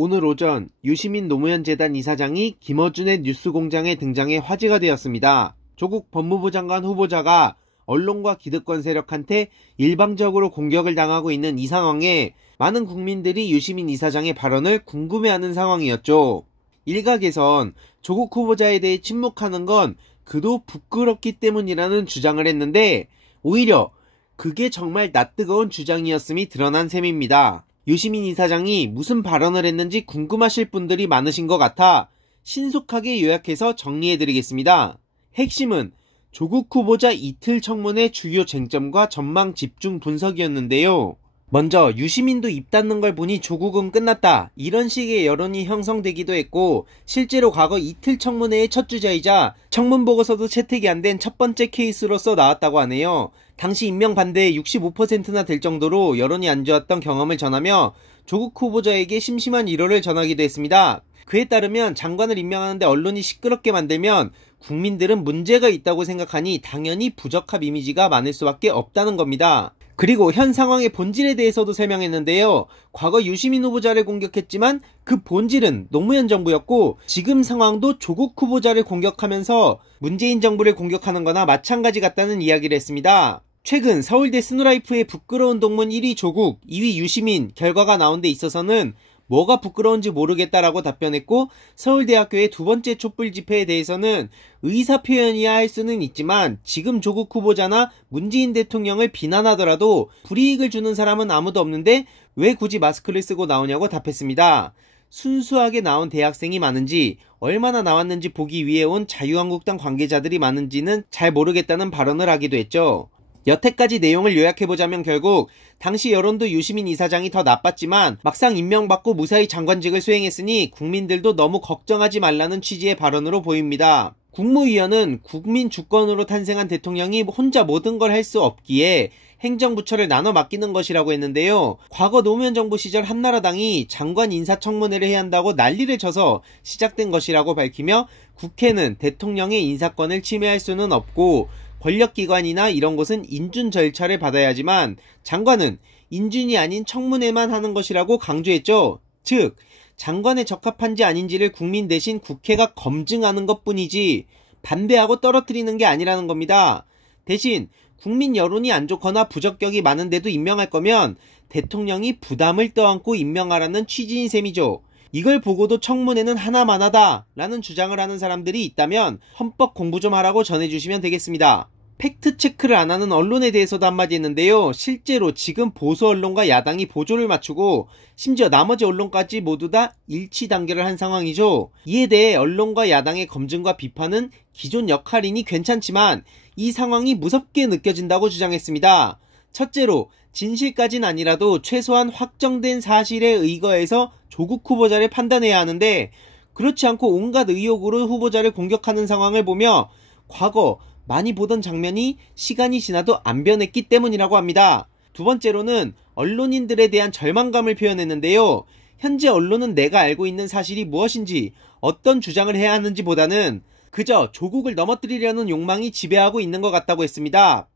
오늘 오전 유시민 노무현 재단 이사장이 김어준의 뉴스공장에 등장해 화제가 되었습니다. 조국 법무부 장관 후보자가 언론과 기득권 세력한테 일방적으로 공격을 당하고 있는 이 상황에 많은 국민들이 유시민 이사장의 발언을 궁금해하는 상황이었죠. 일각에선 조국 후보자에 대해 침묵하는 건 그도 부끄럽기 때문이라는 주장을 했는데 오히려 그게 정말 낯뜨거운 주장이었음이 드러난 셈입니다. 유시민 이사장이 무슨 발언을 했는지 궁금하실 분들이 많으신 것 같아 신속하게 요약해서 정리해드리겠습니다. 핵심은 조국 후보자 이틀 청문회 주요 쟁점과 전망 집중 분석이었는데요. 먼저 유시민도 입 닫는 걸 보니 조국은 끝났다, 이런 식의 여론이 형성되기도 했고, 실제로 과거 이틀 청문회의 첫 주자이자 청문 보고서도 채택이 안 된 첫 번째 케이스로서 나왔다고 하네요. 당시 임명 반대에 65%나 될 정도로 여론이 안 좋았던 경험을 전하며 조국 후보자에게 심심한 위로를 전하기도 했습니다. 그에 따르면 장관을 임명하는데 언론이 시끄럽게 만들면 국민들은 문제가 있다고 생각하니 당연히 부적합 이미지가 많을 수밖에 없다는 겁니다. 그리고 현 상황의 본질에 대해서도 설명했는데요. 과거 유시민 후보자를 공격했지만 그 본질은 노무현 정부였고, 지금 상황도 조국 후보자를 공격하면서 문재인 정부를 공격하는 거나 마찬가지 같다는 이야기를 했습니다. 최근 서울대 스누라이프의 부끄러운 동문 1위 조국, 2위 유시민 결과가 나온 데 있어서는 뭐가 부끄러운지 모르겠다라고 답변했고, 서울대학교의 두 번째 촛불 집회에 대해서는 의사표현이야 할 수는 있지만 지금 조국 후보자나 문재인 대통령을 비난하더라도 불이익을 주는 사람은 아무도 없는데 왜 굳이 마스크를 쓰고 나오냐고 답했습니다. 순수하게 나온 대학생이 많은지 얼마나 나왔는지 보기 위해 온 자유한국당 관계자들이 많은지는 잘 모르겠다는 발언을 하기도 했죠. 여태까지 내용을 요약해보자면 결국 당시 여론도 유시민 이사장이 더 나빴지만 막상 임명받고 무사히 장관직을 수행했으니 국민들도 너무 걱정하지 말라는 취지의 발언으로 보입니다. 국무위원은 국민 주권으로 탄생한 대통령이 혼자 모든 걸 할 수 없기에 행정부처를 나눠 맡기는 것이라고 했는데요. 과거 노무현 정부 시절 한나라당이 장관 인사청문회를 해야 한다고 난리를 쳐서 시작된 것이라고 밝히며, 국회는 대통령의 인사권을 침해할 수는 없고 권력기관이나 이런 곳은 인준 절차를 받아야 하지만 장관은 인준이 아닌 청문회만 하는 것이라고 강조했죠. 즉, 장관에 적합한지 아닌지를 국민 대신 국회가 검증하는 것뿐이지 반대하고 떨어뜨리는 게 아니라는 겁니다. 대신 국민 여론이 안 좋거나 부적격이 많은데도 임명할 거면 대통령이 부담을 떠안고 임명하라는 취지인 셈이죠. 이걸 보고도 청문회는 하나만하다 라는 주장을 하는 사람들이 있다면 헌법 공부 좀 하라고 전해주시면 되겠습니다. 팩트체크를 안 하는 언론에 대해서도 한마디 했는데요. 실제로 지금 보수 언론과 야당이 보조를 맞추고 심지어 나머지 언론까지 모두 다 일치 단결을 한 상황이죠. 이에 대해 언론과 야당의 검증과 비판은 기존 역할이니 괜찮지만 이 상황이 무섭게 느껴진다고 주장했습니다. 첫째로 진실까진 아니라도 최소한 확정된 사실에 의거해서 조국 후보자를 판단해야 하는데, 그렇지 않고 온갖 의혹으로 후보자를 공격하는 상황을 보며 과거 많이 보던 장면이 시간이 지나도 안 변했기 때문이라고 합니다. 두 번째로는 언론인들에 대한 절망감을 표현했는데요. 현재 언론은 내가 알고 있는 사실이 무엇인지 어떤 주장을 해야 하는지 보다는 그저 조국을 넘어뜨리려는 욕망이 지배하고 있는 것 같다고 했습니다.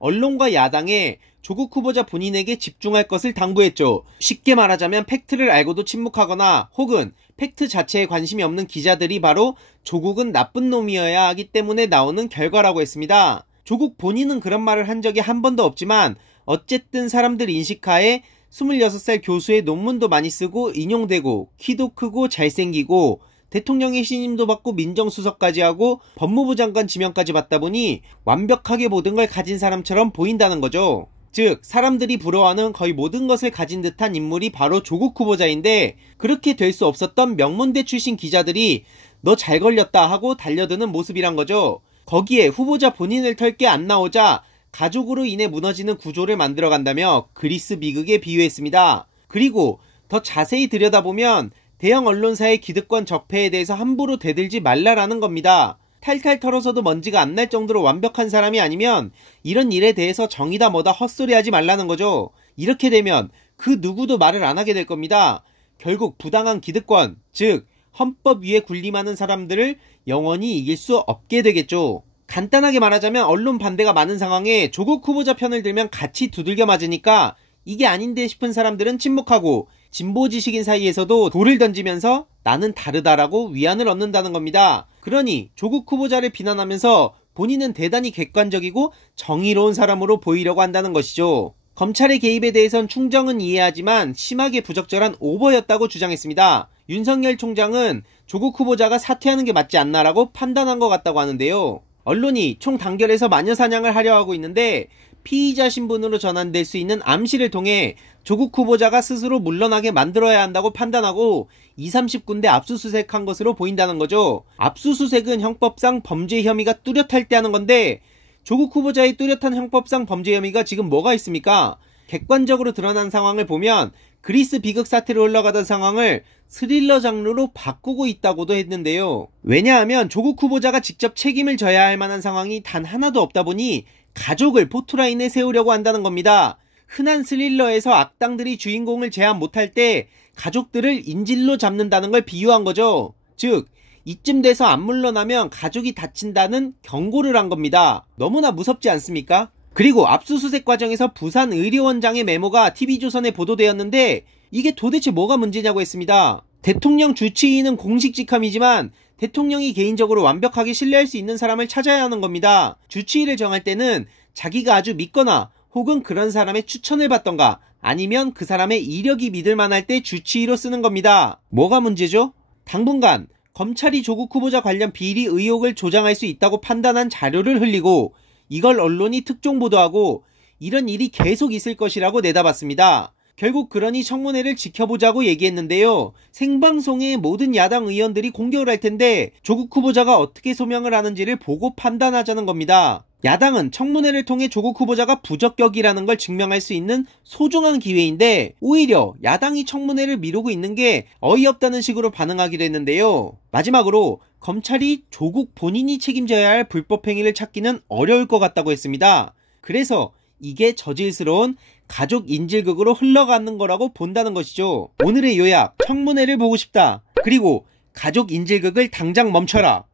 언론과 야당에 조국 후보자 본인에게 집중할 것을 당부했죠. 쉽게 말하자면 팩트를 알고도 침묵하거나 혹은 팩트 자체에 관심이 없는 기자들이 바로 조국은 나쁜 놈이어야 하기 때문에 나오는 결과라고 했습니다. 조국 본인은 그런 말을 한 적이 한 번도 없지만 어쨌든 사람들 인식하에 26살 교수의 논문도 많이 쓰고 인용되고 키도 크고 잘생기고 대통령의 신임도 받고 민정수석까지 하고 법무부 장관 지명까지 받다 보니 완벽하게 모든 걸 가진 사람처럼 보인다는 거죠. 즉, 사람들이 부러워하는 거의 모든 것을 가진 듯한 인물이 바로 조국 후보자인데, 그렇게 될 수 없었던 명문대 출신 기자들이 너 잘 걸렸다 하고 달려드는 모습이란 거죠. 거기에 후보자 본인을 털 게 안 나오자 가족으로 인해 무너지는 구조를 만들어간다며 그리스 비극에 비유했습니다. 그리고 더 자세히 들여다보면 대형 언론사의 기득권 적폐에 대해서 함부로 대들지 말라라는 겁니다. 탈탈 털어서도 먼지가 안 날 정도로 완벽한 사람이 아니면 이런 일에 대해서 정의다 뭐다 헛소리하지 말라는 거죠. 이렇게 되면 그 누구도 말을 안 하게 될 겁니다. 결국 부당한 기득권, 즉 헌법 위에 군림하는 사람들을 영원히 이길 수 없게 되겠죠. 간단하게 말하자면 언론 반대가 많은 상황에 조국 후보자 편을 들면 같이 두들겨 맞으니까 이게 아닌데 싶은 사람들은 침묵하고, 진보 지식인 사이에서도 돌을 던지면서 나는 다르다라고 위안을 얻는다는 겁니다. 그러니 조국 후보자를 비난하면서 본인은 대단히 객관적이고 정의로운 사람으로 보이려고 한다는 것이죠. 검찰의 개입에 대해선 충정은 이해하지만 심하게 부적절한 오버였다고 주장했습니다. 윤석열 총장은 조국 후보자가 사퇴하는 게 맞지 않나라고 판단한 것 같다고 하는데요. 언론이 총 단결해서 마녀사냥을 하려 하고 있는데 피의자 신분으로 전환될 수 있는 암시를 통해 조국 후보자가 스스로 물러나게 만들어야 한다고 판단하고 20, 30군데 압수수색한 것으로 보인다는 거죠. 압수수색은 형법상 범죄 혐의가 뚜렷할 때 하는 건데 조국 후보자의 뚜렷한 형법상 범죄 혐의가 지금 뭐가 있습니까? 객관적으로 드러난 상황을 보면 그리스 비극 사태로 흘러가던 상황을 스릴러 장르로 바꾸고 있다고도 했는데요. 왜냐하면 조국 후보자가 직접 책임을 져야 할 만한 상황이 단 하나도 없다 보니 가족을 포토라인에 세우려고 한다는 겁니다. 흔한 스릴러에서 악당들이 주인공을 제압 못할 때 가족들을 인질로 잡는다는 걸 비유한 거죠. 즉 이쯤 돼서 안 물러나면 가족이 다친다는 경고를 한 겁니다. 너무나 무섭지 않습니까? 그리고 압수수색 과정에서 부산 의료원장의 메모가 TV조선에 보도되었는데 이게 도대체 뭐가 문제냐고 했습니다. 대통령 주치의는 공식 직함이지만 대통령이 개인적으로 완벽하게 신뢰할 수 있는 사람을 찾아야 하는 겁니다. 주치의를 정할 때는 자기가 아주 믿거나 혹은 그런 사람의 추천을 받던가 아니면 그 사람의 이력이 믿을 만할 때 주치의로 쓰는 겁니다. 뭐가 문제죠? 당분간 검찰이 조국 후보자 관련 비리 의혹을 조장할 수 있다고 판단한 자료를 흘리고 이걸 언론이 특종 보도하고 이런 일이 계속 있을 것이라고 내다봤습니다. 결국 그러니 청문회를 지켜보자고 얘기했는데요. 생방송에 모든 야당 의원들이 공격을 할 텐데 조국 후보자가 어떻게 소명을 하는지를 보고 판단하자는 겁니다. 야당은 청문회를 통해 조국 후보자가 부적격이라는 걸 증명할 수 있는 소중한 기회인데 오히려 야당이 청문회를 미루고 있는 게 어이없다는 식으로 반응하기도 했는데요. 마지막으로 검찰이 조국 본인이 책임져야 할 불법 행위를 찾기는 어려울 것 같다고 했습니다. 그래서 이게 저질스러운 가족 인질극으로 흘러가는 거라고 본다는 것이죠. 오늘의 요약, 청문회를 보고 싶다. 그리고 가족 인질극을 당장 멈춰라.